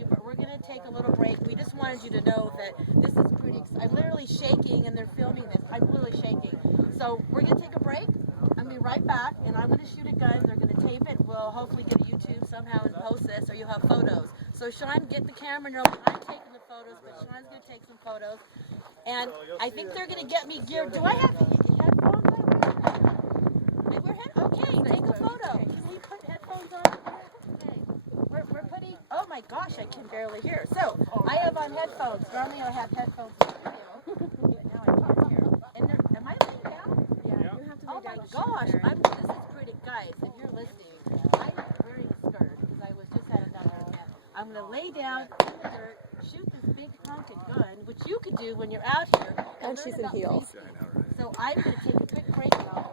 you, but we're going to take a little break. We just wanted you to know that this is pretty, I'm literally shaking and they're filming this. I'm literally shaking. So we're going to take a break. I'm going to be right back, and I'm going to shoot a gun. They're going to tape it. We'll hopefully get a YouTube somehow and post this, or you'll have photos. So Sean, get the camera. No, I'm taking the photos, but Sean's going to take some photos. And I think they're going to get me geared. Do I have headphones on? We're okay, take a photo. Can we put headphones on? Okay. We're putting, oh my gosh, I can barely hear. So, I have on headphones. Normally I have headphones for video. Now I can't hear. And am I laying down? Yeah. You have to Oh lay my down. gosh, this is pretty, guys, if you're listening, I'm very scared because I was just had it down there. I'm going to lay down in the dirt, shoot this big honking gun, which you could do when you're out here. And learn she's in about heels. safety. So I'm going to take a quick break now.